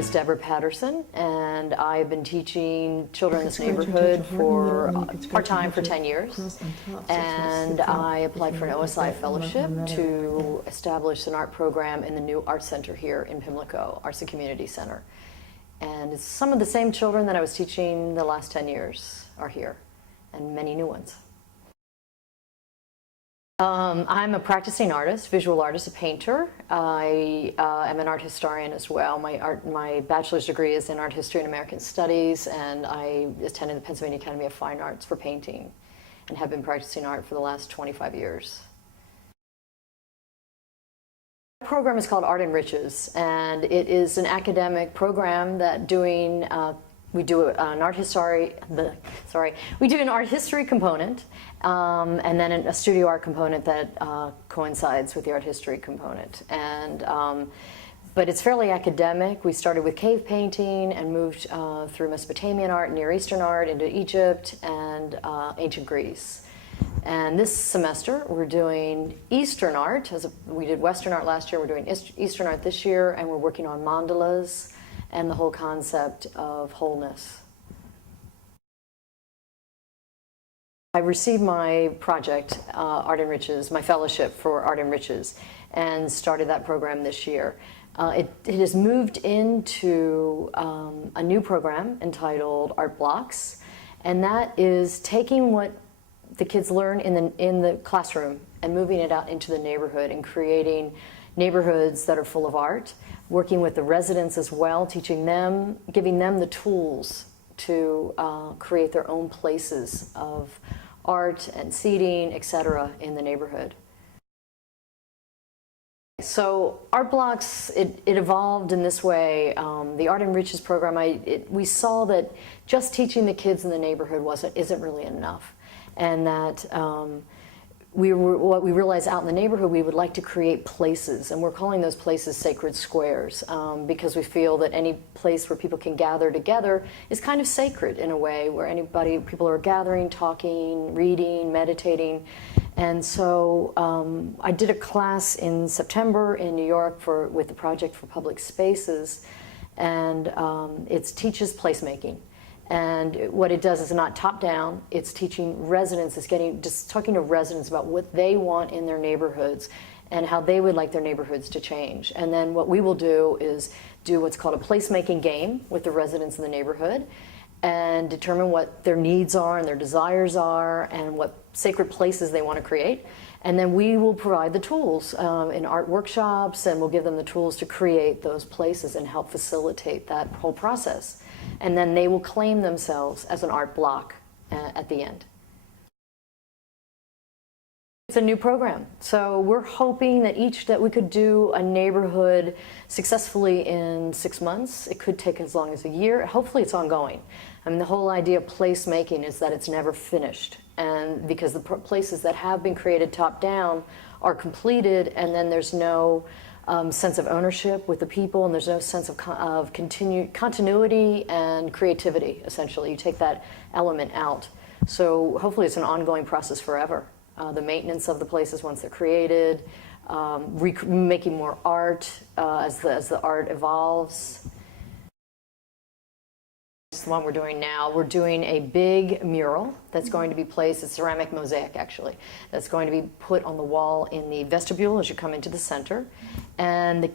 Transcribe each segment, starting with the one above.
name is Deborah Patterson, and I've been teaching children in this neighborhood for part-time for 10 years. And I applied for an OSI fellowship to establish an art program in the new art center here in Pimlico, Arts and Community Center. And it's some of the same children that I was teaching the last 10 years are here, and many new ones. I'm a practicing artist, visual artist, a painter. I am an art historian as well. My bachelor's degree is in art history and American studies, and I attended the Pennsylvania Academy of Fine Arts for painting and have been practicing art for the last 25 years. The program is called Art Enriches, and it is an academic program that we do an art history, we do an art history component, and then a studio art component that coincides with the art history component. And but it's fairly academic. We started with cave painting and moved through Mesopotamian art, Near Eastern art, into Egypt and ancient Greece. And this semester we're doing Eastern art. We did Western art last year. We're doing Eastern art this year, and we're working on mandalas and the whole concept of wholeness. I received my project, Art Enriches, my fellowship for Art Enriches, and started that program this year. It has moved into a new program entitled Art Blocks, and that is taking what the kids learn in the classroom and moving it out into the neighborhood and creating neighborhoods that are full of art, working with the residents as well, teaching them, giving them the tools to create their own places of art and seating, etc. in the neighborhood. So Art Blocks, it evolved in this way. The Art Enriches program, we saw that just teaching the kids in the neighborhood isn't really enough, and that what we realized out in the neighborhood, we would like to create places, and we're calling those places sacred squares, because we feel that any place where people can gather together is kind of sacred in a way, where people are gathering, talking, reading, meditating. And so I did a class in September in New York with the Project for Public Spaces, and it teaches placemaking. And what it does is not top-down, it's teaching residents, just talking to residents about what they want in their neighborhoods and how they would like their neighborhoods to change. And then what we will do is do what's called a placemaking game with the residents in the neighborhood and determine what their needs are and their desires are and what sacred places they want to create. And then we will provide the tools in art workshops, and we'll give them the tools to create those places and help facilitate that whole process. And then they will claim themselves as an art block at the end. It's a new program, so we're hoping that we could do a neighborhood successfully in 6 months. It could take as long as a year. Hopefully it's ongoing. I mean, the whole idea of placemaking is that it's never finished, and because the places that have been created top-down are completed, and then there's no sense of ownership with the people, and there's no sense of continuity and creativity, essentially. You take that element out. So hopefully it's an ongoing process forever. The maintenance of the places once they're created, making more art as the art evolves. This is the one we're doing now. We're doing a big mural that's going to be placed, it's ceramic mosaic actually, that's going to be put on the wall in the vestibule as you come into the center. And the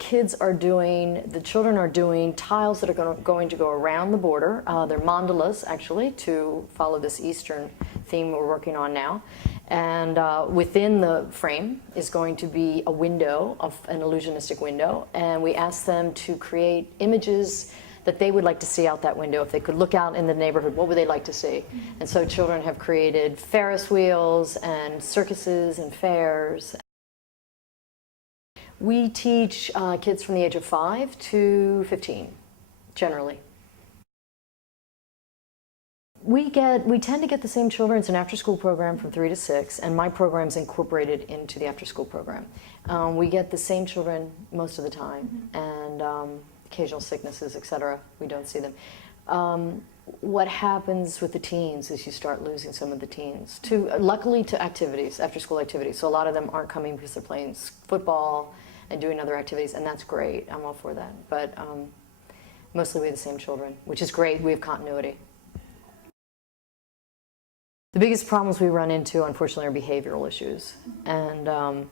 children are doing tiles that are going to go around the border. They're mandalas actually, to follow this Eastern theme we're working on now. And within the frame is going to be a window, an illusionistic window, and we ask them to create images that they would like to see out that window. If they could look out in the neighborhood, what would they like to see? And so children have created Ferris wheels and circuses and fairs. We teach kids from the age of 5 to 15, generally. We tend to get the same children. It's an after-school program from 3 to 6, and my program's incorporated into the after-school program. We get the same children most of the time, and occasional sicknesses, etc. We don't see them. What happens with the teens is you start losing some of the teens, luckily to activities, after-school activities. So a lot of them aren't coming because they're playing football and doing other activities, and that's great. I'm all for that. But Mostly we have the same children, which is great. We have continuity. The biggest problems we run into, unfortunately, are behavioral issues and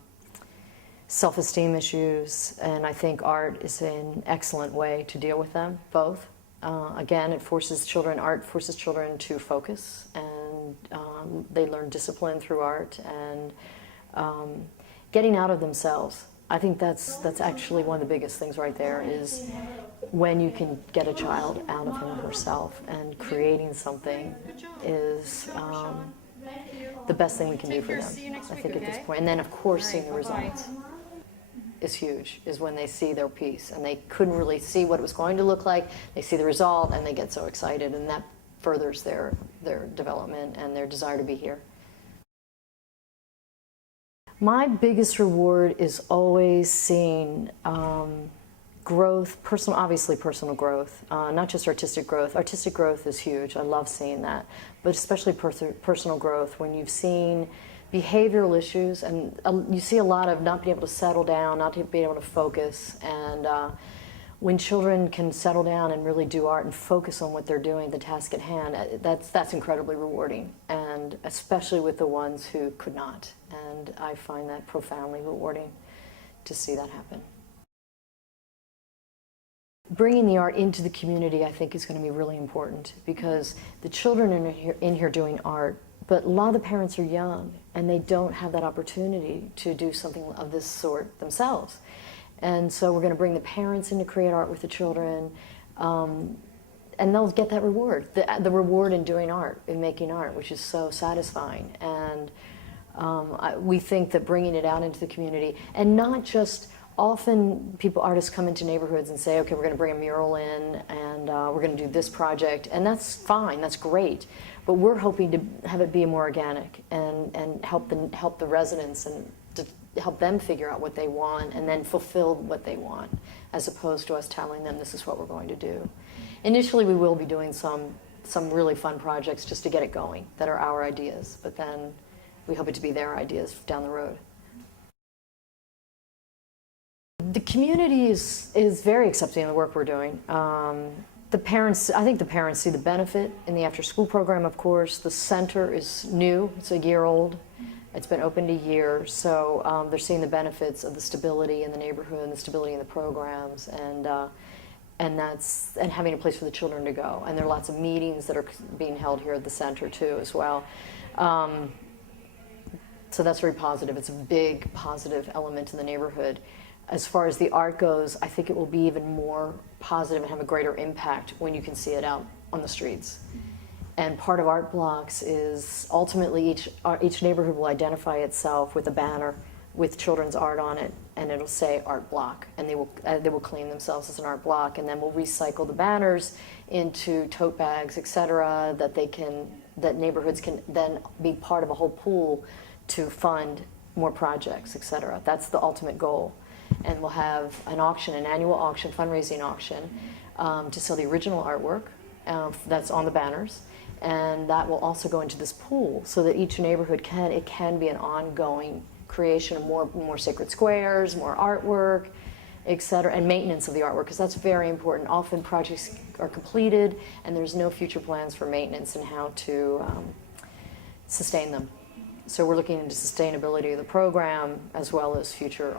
self-esteem issues, and I think art is an excellent way to deal with them, both. Again, art forces children to focus, and they learn discipline through art and getting out of themselves. I think that's actually one of the biggest things right there, is when you can get a child out of him or herself, and creating something is the best thing we can do for them, I think, at this point. And then, of course, seeing the results is huge, is when they see their piece, and they couldn't really see what it was going to look like. They see the result, and they get so excited, and that furthers their development and their desire to be here. My biggest reward is always seeing growth, obviously personal growth, not just artistic growth. Artistic growth is huge. I love seeing that, but especially personal growth when you've seen behavioral issues, and you see a lot of not being able to settle down, not being able to focus, and when children can settle down and really do art and focus on what they're doing, the task at hand, that's incredibly rewarding, and especially with the ones who could not. And I find that profoundly rewarding to see that happen. Bringing the art into the community, I think, is going to be really important, because the children are in here doing art, but a lot of the parents are young and they don't have that opportunity to do something of this sort themselves. And so we're going to bring the parents in to create art with the children, and they'll get that reward, the reward in doing art, in making art, which is so satisfying. And we think that bringing it out into the community, and not just, often artists come into neighborhoods and say, okay, we're going to bring a mural in, and we're going to do this project, and that's fine, that's great, but we're hoping to have it be more organic and help the residents, and to help them figure out what they want and then fulfill what they want, as opposed to us telling them this is what we're going to do. Initially, we will be doing some really fun projects just to get it going, that are our ideas, but then we hope it to be their ideas down the road. The community is very accepting of the work we're doing. I think the parents see the benefit in the after-school program, of course. The center is new, it's a year old. It's been opened a year, so they're seeing the benefits of the stability in the neighborhood and the stability in the programs, and having a place for the children to go. And there are lots of meetings that are being held here at the center too, as well. So that's very positive. It's a big positive element in the neighborhood. As far as the art goes, I think it will be even more positive and have a greater impact when you can see it out on the streets. And part of Art Blocks is ultimately each neighborhood will identify itself with a banner with children's art on it, and it'll say Art Block, and they will claim themselves as an art block, and then we'll recycle the banners into tote bags, etc., that neighborhoods can then be part of a whole pool to fund more projects, etc. That's the ultimate goal. And we'll have an auction, an annual auction, fundraising auction, to sell the original artwork that's on the banners, and that will also go into this pool, so that each neighborhood can be an ongoing creation of more sacred squares, more artwork, etc., and maintenance of the artwork, because that's very important. Often projects are completed and there's no future plans for maintenance and how to sustain them. So we're looking into sustainability of the program as well as future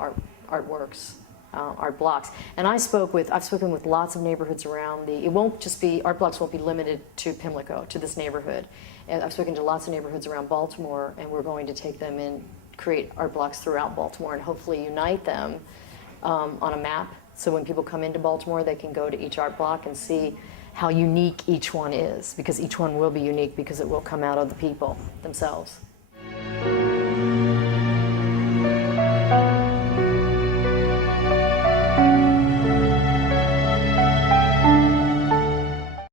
artworks, art blocks. And I've spoken with lots of neighborhoods around it won't just be, Art Blocks won't be limited to Pimlico, to this neighborhood. And I've spoken to lots of neighborhoods around Baltimore, and we're going to take them in, create art blocks throughout Baltimore, and hopefully unite them on a map. So when people come into Baltimore, they can go to each art block and see how unique each one is, because each one will be unique because it will come out of the people themselves.